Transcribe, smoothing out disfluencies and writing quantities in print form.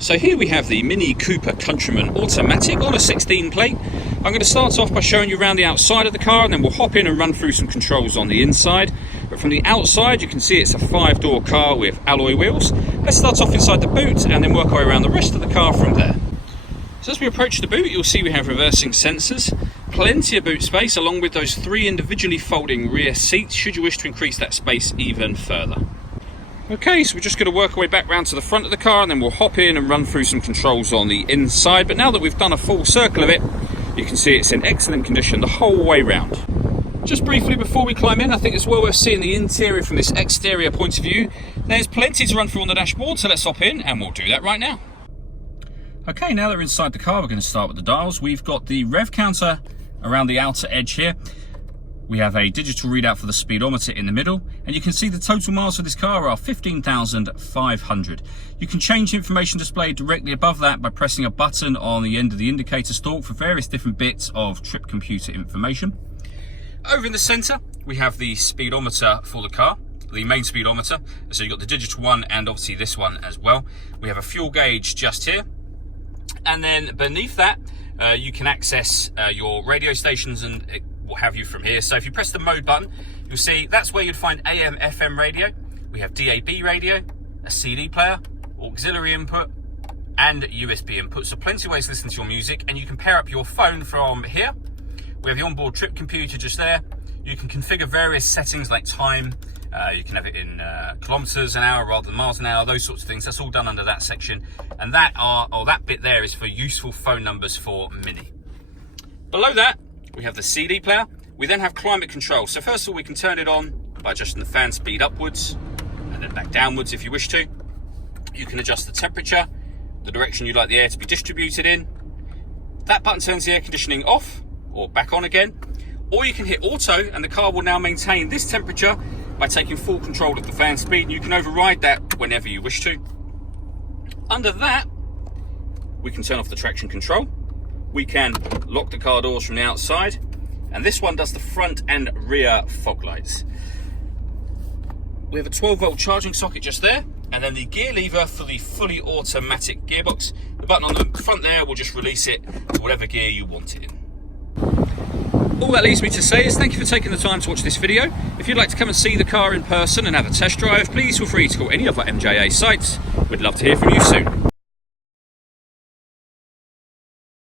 So here we have the Mini Cooper Countryman automatic on a 16 plate. I'm going to start off by showing you around the outside of the car, and then we'll hop in and run through some controls on the inside. But from the outside you can see it's a 5-door car with alloy wheels. Let's start off inside the boot and then work our way around the rest of the car from there. So as we approach the boot, you'll see we have reversing sensors, plenty of boot space along with those 3 individually folding rear seats should you wish to increase that space even further. Okay, so we're just going to work our way back round to the front of the car and then we'll hop in and run through some controls on the inside. But now that we've done a full circle of it, you can see it's in excellent condition the whole way round. Just briefly before we climb in, I think it's well worth seeing the interior from this exterior point of view. There's plenty to run through on the dashboard, so let's hop in and we'll do that right now. Okay, now that we're inside the car, we're going to start with the dials. We've got the rev counter around the outer edge here. We have a digital readout for the speedometer in the middle, and you can see the total miles for this car are 15,500. You can change the information displayed directly above that by pressing a button on the end of the indicator stalk for various different bits of trip computer information. Over in the center, we have the speedometer for the car, the main speedometer. So you've got the digital one and obviously this one as well. We have a fuel gauge just here. And then beneath that, you can access your radio stations and what have you from here. So if you press the mode button, you'll see that's where you'd find AM, FM radio. We have DAB radio, a CD player, auxiliary input, and USB input. So plenty of ways to listen to your music, and you can pair up your phone from here. We have the onboard trip computer just there. You can configure various settings like time. You can have it in kilometers an hour rather than miles an hour, those sorts of things. That's all done under that section. And that bit there is for useful phone numbers for Mini. Below that, we have the CD player. We then have climate control. So first of all, we can turn it on by adjusting the fan speed upwards and then back downwards if you wish to. You can adjust the temperature, the direction you'd like the air to be distributed in. That button turns the air conditioning off or back on again. Or you can hit auto and the car will now maintain this temperature by taking full control of the fan speed, and you can override that whenever you wish to. Under that, we can turn off the traction control. We can lock the car doors from the outside, and this one does the front and rear fog lights. We have a 12-volt charging socket just there, and then the gear lever for the fully automatic gearbox. The button on the front there will just release it to whatever gear you want it in. All that leaves me to say is thank you for taking the time to watch this video. If you'd like to come and see the car in person and have a test drive, please feel free to call any of our MJA sites. We'd love to hear from you soon.